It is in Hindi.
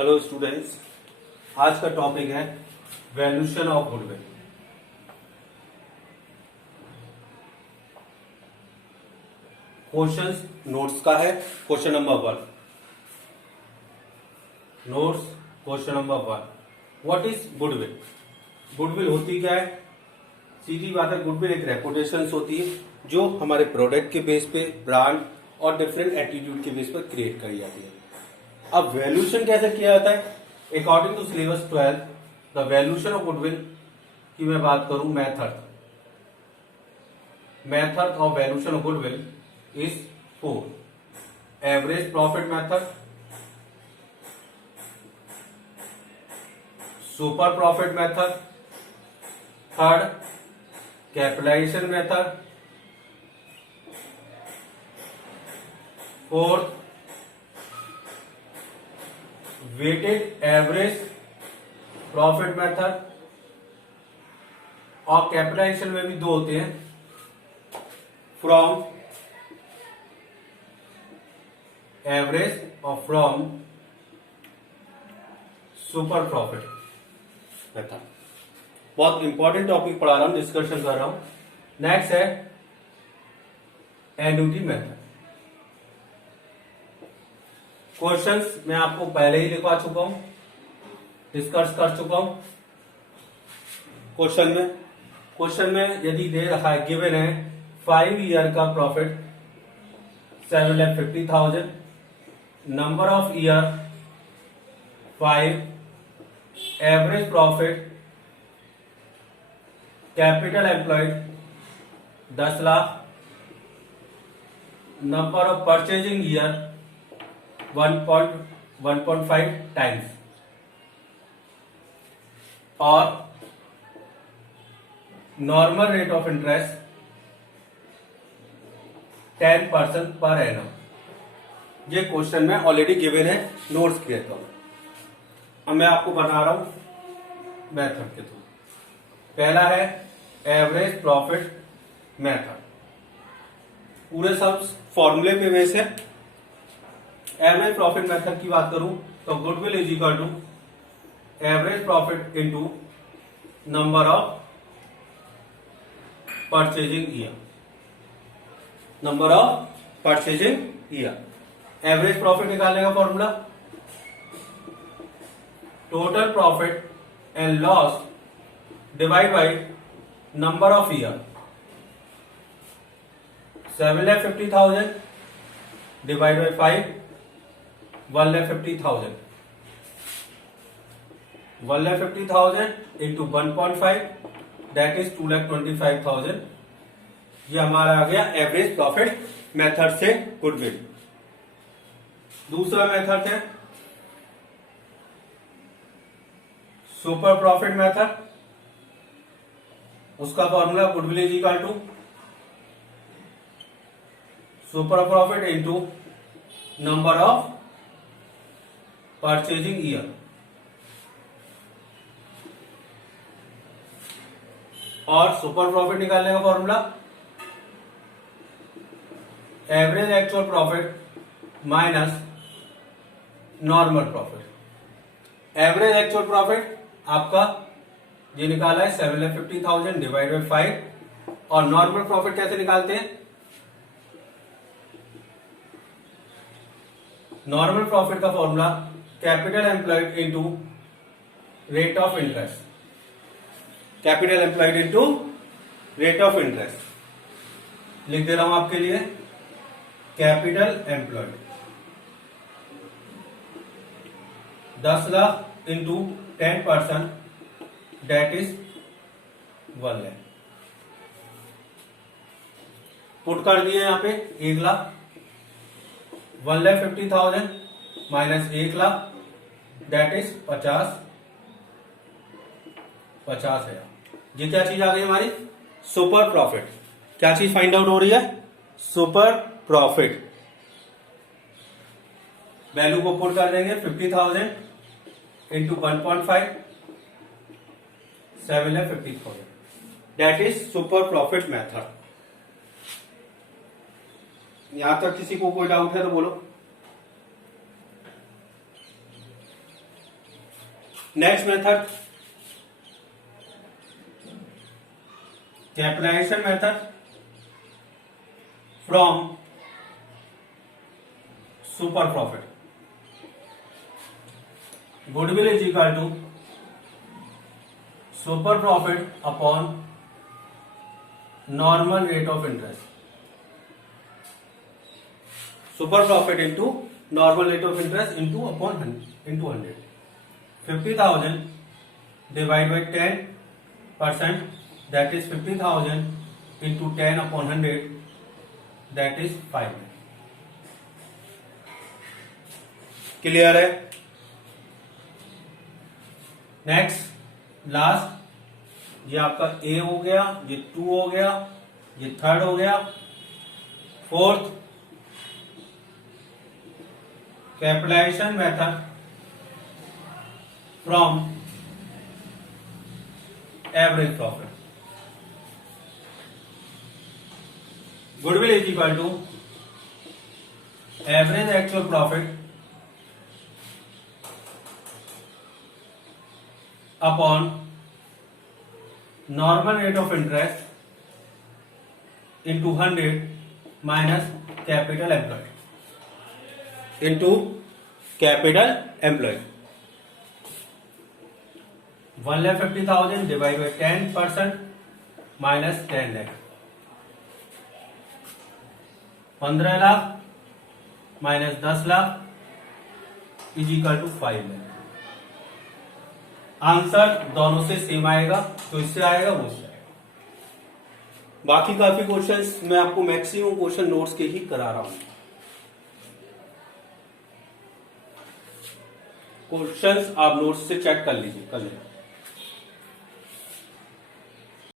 हेलो स्टूडेंट्स, आज का टॉपिक है valuation of goodwill. Questions notes का है। Question number 1 notes. Question number 1 what is goodwill. Goodwill होती क्या है? सीधी बात है, गुडविल एक रेपुटेशन होती है जो हमारे प्रोडक्ट के बेस पे, ब्रांड और डिफरेंट एटीट्यूड के बेस पर क्रिएट करी जाती है। अब वैल्यूएशन कैसे किया जाता है? According to syllabus 12 the valuation of goodwill की मैं बात करूं, method of valuation of goodwill is 4 average profit method, super profit method, third capitalisation method, fourth weighted average profit method. और कैपिटलाइजेशन में भी दो होते हैं, फ्रॉम एवरेज और फ्रॉम सुपर प्रॉफिट मेथड। बहुत इंपॉर्टेंट टॉपिक पढ़ा रहा हूं, डिस्कशन कर रहा हूं। नेक्स्ट है एन्युटी मेथड। क्वेश्चंस मैं आपको पहले ही लिखवा चुका हूं, डिस्कस कर चुका हूं। क्वेश्चन में यदि दे रखा है, गिवन है 5 ईयर का profit 7,50,000, number of year 5, average profit, capital employed 10 lakh, number of purchasing year 1.5 times, और normal rate of interest 10% per annum. ये क्वेश्चन में ऑलरेडी गिवन है, नोट्स किए तो। अब मैं आपको बता रहा हूं मेथड के थ्रू। पहला है एवरेज प्रॉफिट मेथड। पूरे सब फॉर्मूले पे बेस है। एवरेज प्रॉफिट मेथड की बात करूं तो goodwill is equal to average profit into number of purchasing year, number of purchasing year. Average profit निकालने का formula total profit and loss divide by number of year. 7,50,000 divide by 5, 1,50,000, 1,50,000 into 1.5 that is 2,25,000। ये हमारा आ गया एवरेज प्रॉफिट मेथड से गुडविल। दूसरा मेथड है सुपर प्रॉफिट मेथड। उसका formula goodwill is equal to super profit into number of purchasing year. और सुपर प्रॉफिट निकालने का formula average actual profit minus normal profit. Average actual profit आपका ये निकाला है 7,50,000 डिवाइड बाई 5, और नॉर्मल प्रॉफिट कैसे निकालते हैं? नॉर्मल प्रॉफिट का formula capital employed into rate of interest, capital employed into rate of interest. लिख दे रहा हूं आपके लिए, capital employed 10 lakh into 10% that is 1 lakh. Put कर दिए यहां पे 1 lakh, 1,50,000 minus 1 lakh that is 50,000। ये क्या चीज आ गई हमारी? Super profit. क्या चीज फाइंड आउट हो रही है? Super profit. वैल्यू को पुट कर देंगे 50,000 into 1.5, 7,50,000 that is super profit method. यहां तक किसी को कोई डाउट है तो बोलो। Next method, capitalisation method from super profit. Goodwill is equal to super profit upon normal rate of interest. Super profit into normal rate of interest into upon into 100. 50,000 divide by 10%, that is 50,000 into 10 upon 100, that is 5. Clear है? नेक्स्ट लास्ट, ये आपका ए हो गया, ये 2 हो गया, ये थर्ड हो गया. Fourth, capitalisation method from average profit. Goodwill is equal to average actual profit upon normal rate of interest into 100 minus capital employed into capital employed. 1,50,000 divide by 10% minus 10 lakh. 15 lakh minus 10 lakh is equal to 5 lakh. Answer दोनों से सेम आएगा, तो इससे आएगा वो से आएगा. बाकी काफी क्वेश्चंस मैं आपको मैक्सिमम क्वेश्चन नोट्स के ही करा रहा हूं. क्वेश्चंस आप नोट्स से चेक कर लीजिए, कर लें.